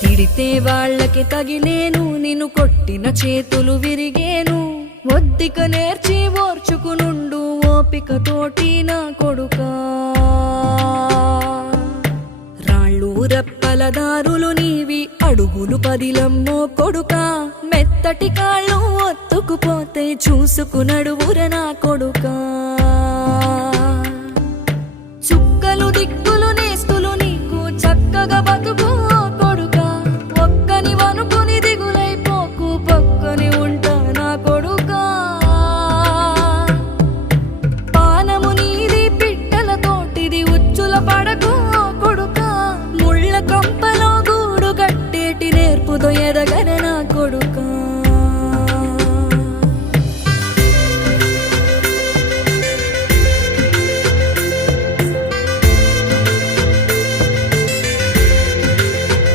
తిడితే వాళ్ళకి తగిలేను, నిన్ను కొట్టిన చేతులు విరిగేను. ఒద్దిక నేర్చి ఓర్చుకునుండు ఓపికతోటి నా కొడుకా. రాళ్ళు రెప్పల దారులు నీవి, అడుగులు పదిలమ్మో కొడుకా. మెత్తటి కాళ్ళు ఒత్తుకుపోతే చూసుకునడువుర నా కొడుకా. చుక్కలు దిక్కులు నేస్తులు నీకు చక్కగా బతుకు కొడుకా. ఒక్కని వనుకుని దిగులైపోకు, పక్కని ఉంటా నా కొడుకా. పానము నీది పిట్టల తోటిది, ఉచ్చుల పడకు కొడుకా. ముళ్ళ కంపలో గూడు కట్టేటి నేర్పుతో ఎదగ